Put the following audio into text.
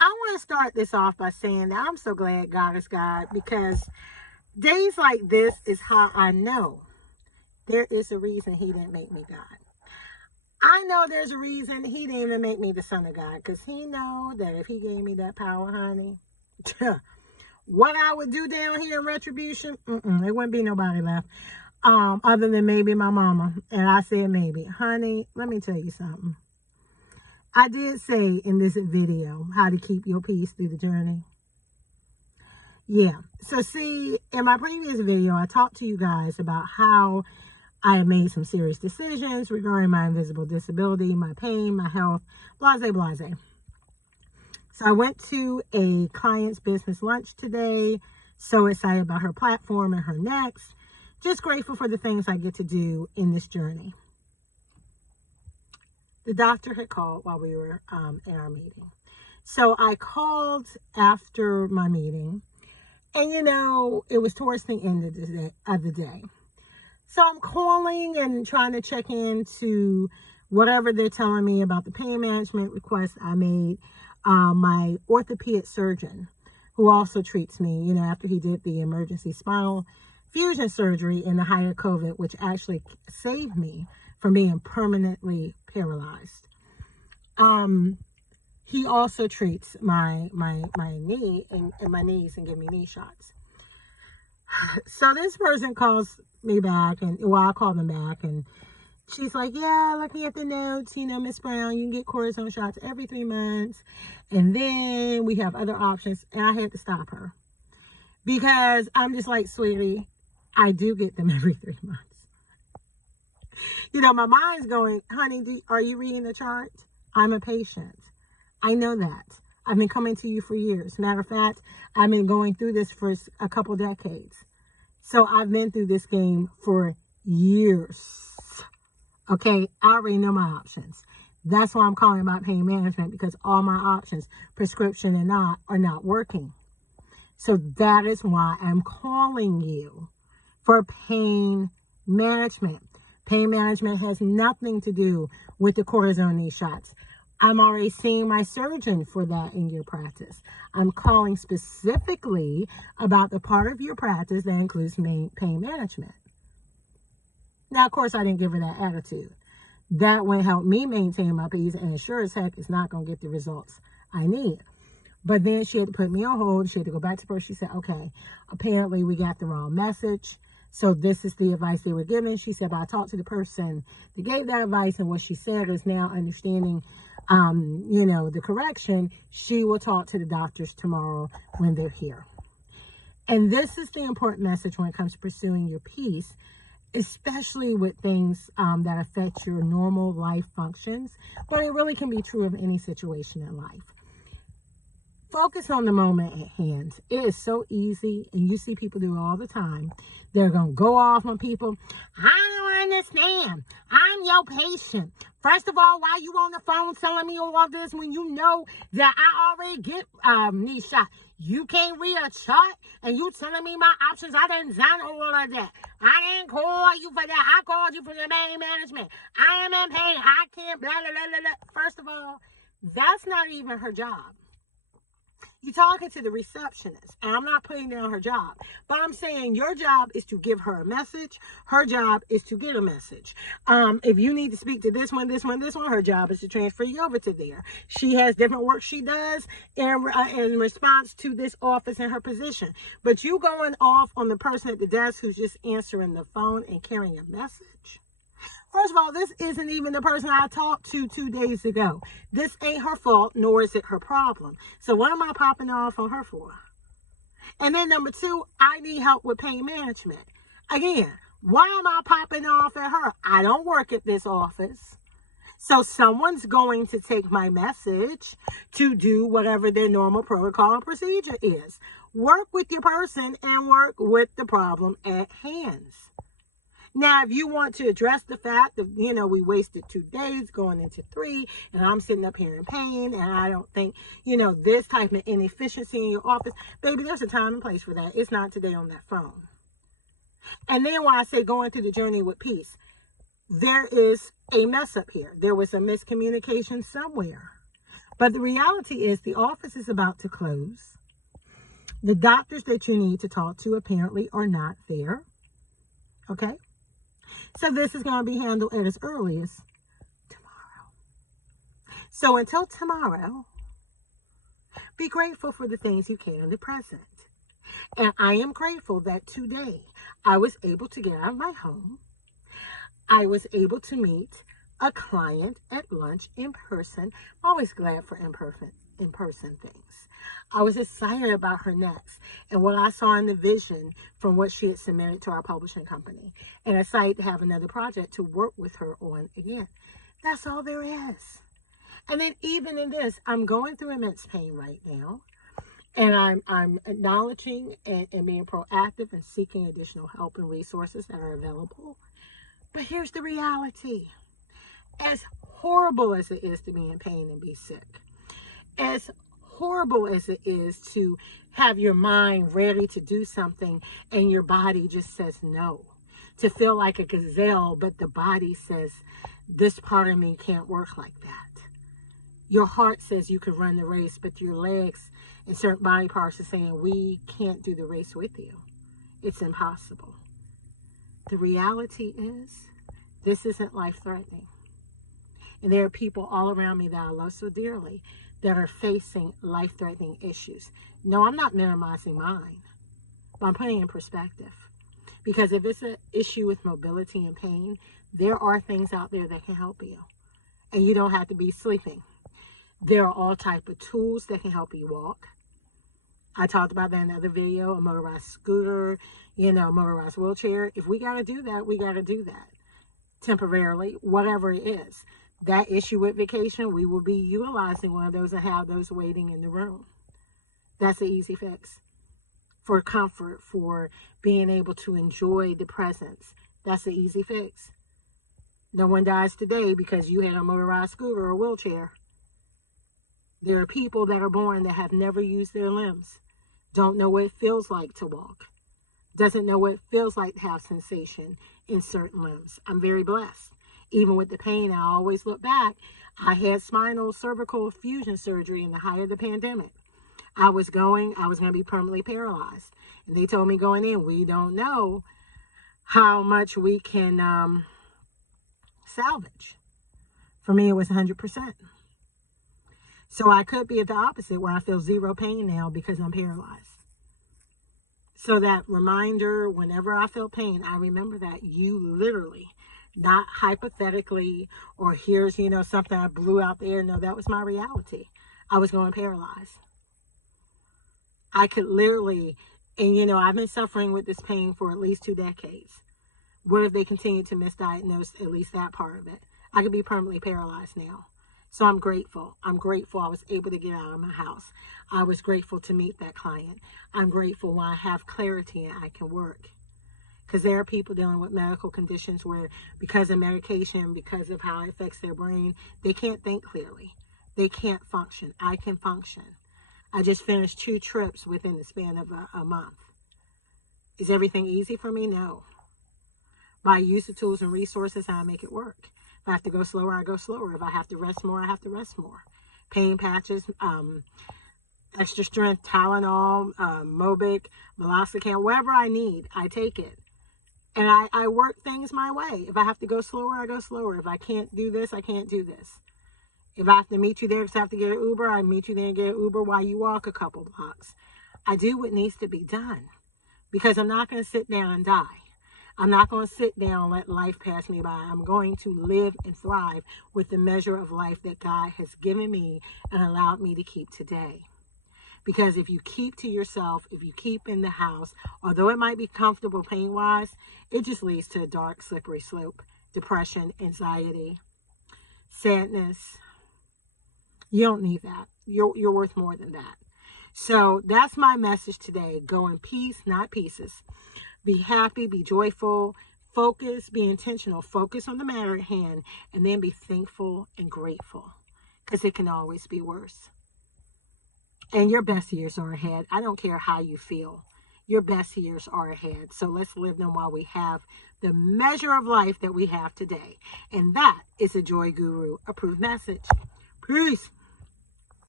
I want to start this off by saying that I'm so glad God is God, because days like this is how I know there is a reason He didn't make me God. I know there's a reason He didn't even make me the Son of God, because He know that if He gave me that power, honey, what I would do down here in retribution, there wouldn't be nobody left, other than maybe my mama. And I said maybe, honey, let me tell you something. I did say in this video how to keep your peace through the journey. Yeah. So see, in my previous video, I talked to you guys about how I have made some serious decisions regarding my invisible disability, my pain, my health, blase, blase. So I went to a client's business lunch today. So excited about her platform and her next. Just grateful for the things I get to do in this journey. The doctor had called while we were in our meeting. So I called after my meeting. And, it was towards the end of the day. So I'm calling and trying to check into whatever they're telling me about the pain management request I made. My orthopedic surgeon, who also treats me, after he did the emergency spinal fusion surgery in the height of COVID, which actually saved me from being permanently paralyzed. He also treats my knee and my knees and give me knee shots. So this person calls me back, and I call them back, and she's like, yeah, looking at the notes, Miss Brown, you can get cortisone shots every 3 months, and then we have other options. And I had to stop her because I'm just like, sweetie, I do get them every 3 months. My mind's going, honey, are you reading the chart? I'm a patient. I know that. I've been coming to you for years. Matter of fact, I've been going through this for a couple decades. So I've been through this game for years. Okay, I already know my options. That's why I'm calling about pain management, because all my options, prescription and not, are not working. So that is why I'm calling you for pain management. Pain management has nothing to do with the cortisone knee shots. I'm already seeing my surgeon for that in your practice. I'm calling specifically about the part of your practice that includes pain management. Now, of course, I didn't give her that attitude. That won't help me maintain my peace, and it sure as heck is not going to get the results I need. But then she had to put me on hold. She had to go back to her. She said, okay, apparently we got the wrong message. So this is the advice they were given. She said, but I talked to the person that gave that advice, and what she said is now understanding, the correction. She will talk to the doctors tomorrow when they're here. And this is the important message when it comes to pursuing your peace, especially with things that affect your normal life functions. But it really can be true of any situation in life. Focus on the moment at hand. It is so easy, and you see people do it all the time. They're going to go off on people. I don't understand. I'm your patient. First of all, why you on the phone telling me all this when you know that I already get knee shot? You can't read a chart, and you telling me my options. I didn't sign all of that. I didn't call you for that. I called you for the pain management. I am in pain. I can't blah, blah, blah, blah. First of all, that's not even her job. You're talking to the receptionist, and I'm not putting down her job, but I'm saying your job is to give her a message. Her job is to get a message. If you need to speak to this one, her job is to transfer you over to there. She has different work she does in response to this office and her position. But you going off on the person at the desk who's just answering the phone and carrying a message? First of all, this isn't even the person I talked to 2 days ago. This ain't her fault, nor is it her problem. So what am I popping off on her for? And then number 2, I need help with pain management. Again, why am I popping off at her? I don't work at this office. So someone's going to take my message to do whatever their normal protocol and procedure is. Work with your person and work with the problem at hand. Now, if you want to address the fact that, we wasted 2 days going into 3, and I'm sitting up here in pain, and I don't think, this type of inefficiency in your office, baby, there's a time and place for that. It's not today on that phone. And then when I say going through the journey with peace, there is a mess up here. There was a miscommunication somewhere. But the reality is the office is about to close. The doctors that you need to talk to apparently are not there. Okay? So this is going to be handled at its earliest tomorrow. So until tomorrow, be grateful for the things you can in the present. And I am grateful that today I was able to get out of my home. I was able to meet a client at lunch in person. I'm always glad for in-person things. I was excited about her next and what I saw in the vision from what she had submitted to our publishing company, and excited to have another project to work with her on again. That's all there is. And then even in this, I'm going through immense pain right now, and I'm acknowledging and being proactive and seeking additional help and resources that are available. But here's the reality. As horrible as it is to be in pain and be sick, as horrible as it is to have your mind ready to do something and your body just says no, to feel like a gazelle, but the body says, this part of me can't work like that. Your heart says you can run the race, but your legs and certain body parts are saying, we can't do the race with you. It's impossible. The reality is, this isn't life-threatening. And there are people all around me that I love so dearly that are facing life-threatening issues. No, I'm not minimizing mine, but I'm putting it in perspective. Because if it's an issue with mobility and pain, there are things out there that can help you. And you don't have to be sleeping. There are all type of tools that can help you walk. I talked about that in another video, a motorized scooter, motorized wheelchair. If we got to do that, we got to do that temporarily, whatever it is. That issue with vacation, we will be utilizing one of those and have those waiting in the room. That's an easy fix. For comfort, for being able to enjoy the presence. That's an easy fix. No one dies today because you had a motorized scooter or wheelchair. There are people that are born that have never used their limbs, don't know what it feels like to walk, doesn't know what it feels like to have sensation in certain limbs. I'm very blessed. Even with the pain, I always look back. I had spinal cervical fusion surgery in the height of the pandemic. I was going to be permanently paralyzed. And they told me going in, we don't know how much we can salvage. For me, it was 100%. So I could be at the opposite where I feel zero pain now because I'm paralyzed. So that reminder, whenever I feel pain, I remember that you literally, not hypothetically, or here's, something I blew out there. No, that was my reality. I was going paralyzed. I could literally, and I've been suffering with this pain for at least 2 decades. What if they continue to misdiagnose at least that part of it? I could be permanently paralyzed now. So I'm grateful. I'm grateful I was able to get out of my house. I was grateful to meet that client. I'm grateful when I have clarity and I can work. Because there are people dealing with medical conditions where because of medication, because of how it affects their brain, they can't think clearly. They can't function. I can function. I just finished 2 trips within the span of a month. Is everything easy for me? No. But I use the tools and resources and I make it work. If I have to go slower, I go slower. If I have to rest more, I have to rest more. Pain patches, extra strength, Tylenol, Mobic, Meloxicam, whatever I need, I take it. And I work things my way. If I have to go slower, I go slower. If I can't do this, I can't do this. If I have to meet you there because I have to get an Uber, I meet you there and get an Uber while you walk a couple blocks. I do what needs to be done because I'm not going to sit down and die. I'm not going to sit down and let life pass me by. I'm going to live and thrive with the measure of life that God has given me and allowed me to keep today. Because if you keep to yourself, if you keep in the house, although it might be comfortable pain-wise, it just leads to a dark, slippery slope. Depression, anxiety, sadness. You don't need that. You're worth more than that. So that's my message today. Go in peace, not pieces. Be happy, be joyful, focus, be intentional. Focus on the matter at hand, and then be thankful and grateful, because it can always be worse. And your best years are ahead. I don't care how you feel. Your best years are ahead. So let's live them while we have the measure of life that we have today. And that is a Joy Guru approved message. Peace.